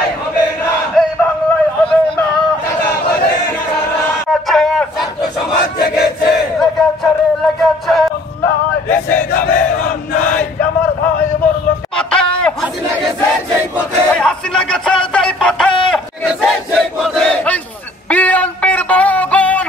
এই বাংলায় হবে না। ছাত্র সমাজ জেগেছে, লেগেছে রে লেগেছে অন্যায়, দেশে যাবে অন্যায়। আমার ভাই মরল পথে, হাসিনা গেছে যেই পথে, হাসিনা গেছে যেই পথে, গেছে সেই পথে। বিএনপির বড়গুণ,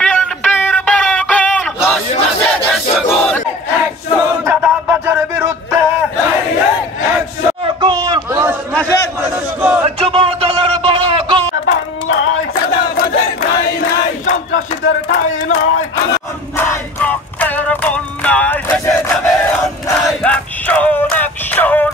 বিএনপির বড়গুণ 10 মাসে 150 গুণ অ্যাকশন। চাঁদাবাজের বিরুদ্ধে ডাইরেক্ট অ্যাকশন। গুণ 10 মাসে 150 গুণ। যুব দলের বড়গুণ। বাংলায় চাঁদাবাজের ঠাঁই নাই, সন্ত্রাসীদের ঠাঁই নাই। অন্যায় রক্তের বন্যায়, দেশে যাবে অন্যায়। Action action,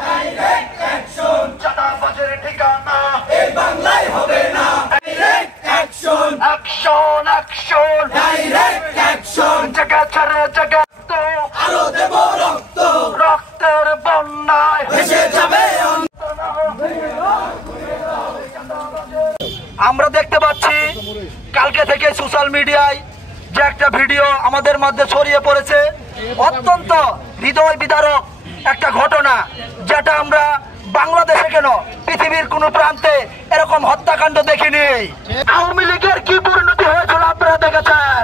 direct action. চাঁদাবাজের ঠিকানা এই বাংলায় হবে না। Direct action action action, direct action. জেগেছে রে জেগেছে, আরো দেব রক্ত, রক্তের বন্যায়, দেশে যাবে আমরা দেখতে পাচ্ছি কালকে থেকে সোশ্যাল মিডিয়ায় যে একটা ভিডিও আমাদের মধ্যে ছড়িয়ে পড়েছে, অত্যন্ত হৃদয় বিদারক একটা ঘটনা, যেটা আমরা বাংলাদেশে কেন পৃথিবীর কোন প্রান্তে এরকম হত্যাকাণ্ড দেখিনি। আওয়ামী লীগের কি পরিণতি হয়েছিল আপনারা দেখেছেন।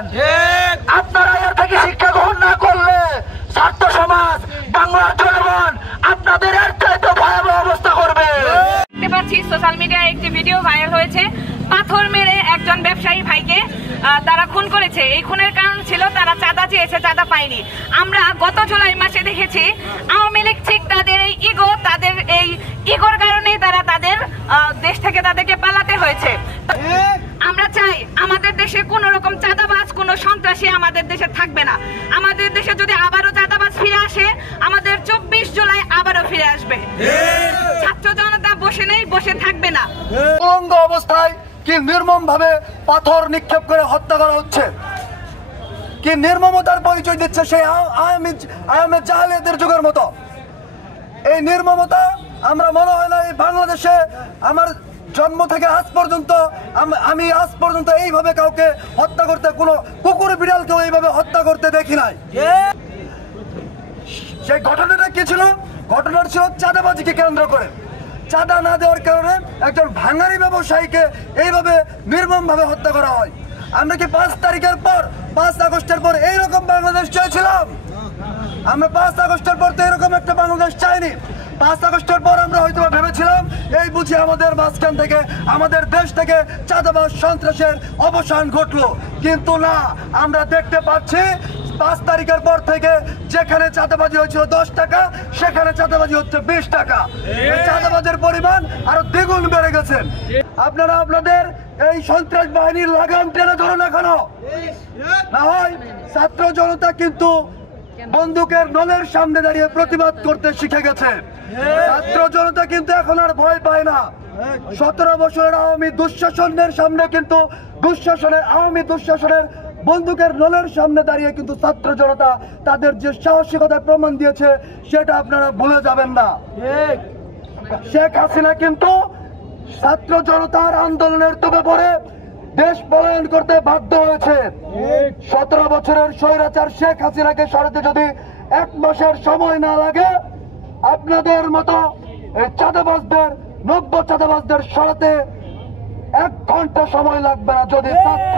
আপনারা এর থেকে শিক্ষা গ্রহণ না করলে ছাত্র সমাজ, বাংলার জনগণ আপনাদের এর চাইতে ভয়াবহ অবস্থা করবে। দেখতে পাচ্ছি সোশ্যাল মিডিয়ায় একটি ভিডিও ভাইরাল হয়েছে, পাথর মেরে একজন ব্যবসায়ী ভাইকে তারা খুন করেছে। এই খুনের কারণ ছিল তারা চাঁদা চেয়েছে, চাঁদা পায়নি। আমরা গত জুলাই মাসে দেখেছি আওয়ামী লীগ ঠিক তাদের এই ইগো, তাদের এই ইগোর কারণে তারা তাদের দেশ থেকে তাদেরকে পালাতে হয়েছে। আমরা চাই আমাদের দেশে কোন রকম চাঁদাবাজ, কোন সন্ত্রাসী আমাদের দেশে থাকবে না। আমাদের দেশে যদি আবারও চাঁদাবাজ ফিরে আসে, আমাদের 24 জুলাই আবারও ফিরে আসবে। ছাত্র জনতা বসে নেই, বসে থাকবে না। উলঙ্গ অবস্থায় কি নির্মম ভাবে পাথর নিক্ষেপ করে হত্যা করা হচ্ছে, কি নির্মমতার পরিচয় দিচ্ছে সেই আহমেদ জাহালিয়াতের যুগের মতো। এই নির্মমতা আমরা মনে হয় না এই বাংলাদেশে আমার জন্ম থেকে আজ পর্যন্ত আমি আজ পর্যন্ত এইভাবে কাউকে হত্যা করতে, কোনো কুকুর বিড়ালকেও এইভাবে হত্যা করতে দেখি নাই। সেই ঘটনাটা কি ছিল? ঘটনাটা ছিল চাঁদাবাজিকে কেন্দ্র করে। চাঁদা না দেওয়ার কারণে একজন ভাঙারি ব্যবসায়ীকে এইভাবে নির্মম ভাবে হত্যা করা হয়। আমরা কি 5 তারিখের পর, 5 আগস্টের পর এইরকম বাংলাদেশ চাইছিলাম? আমরা 5 আগস্টের পর তো এরকম একটা বাংলাদেশ চাইনি। 5 আগস্টের পর আমরা হয়তো ভেবেছিলাম এই বুঝি আমাদের মাঝখান থেকে, আমাদের দেশ থেকে চাঁদাবাজ সন্ত্রাসের অবসান ঘটলো, কিন্তু না। আমরা দেখতে পাচ্ছি 5 তারিখের পর থেকে যেখানে চাঁদাবাজি হয়েছিল 10 টাকা, সেখানে চাঁদাবাজি হচ্ছে 20 টাকা। চাঁদাবাজের পরিমাণ আরো দ্বিগুণ বেড়ে গেছে। আপনারা আপনাদের এই সন্ত্রাস বাহিনীর লাগাম টেনে ধরুন এখনো। না হয় ছাত্র জনতা কিন্তু বন্দুকের নলের সামনে দাঁড়িয়ে প্রতিবাদ করতে শিখে গেছে। ছাত্র জনতা কিন্তু এখন আর ভয় পায় না। 17 বছরের আওয়ামী দুঃশাসনের সামনে কিন্তু আওয়ামী দুঃশাসনের বন্দুকের নলের সামনে দাঁড়িয়ে কিন্তু ছাত্র জনতা তাদের যে সাহসিকতার প্রমাণ দিয়েছে সেটা আপনারা ভুলে যাবেন না। শেখ হাসিনা কিন্তু ছাত্র জনতার আন্দোলনের তোপে পড়ে দেশ পলায়ন করতে বাধ্য হয়েছে। 17 বছরের স্বৈরাচার শেখ হাসিনাকে সরাতে যদি 1 মাসের সময় না লাগে, আপনাদের মতো এই চাঁদাবাজদের, নব্য চাঁদাবাজদের সরাতে 1 ঘন্টা সময় লাগবে না যদি ছাত্র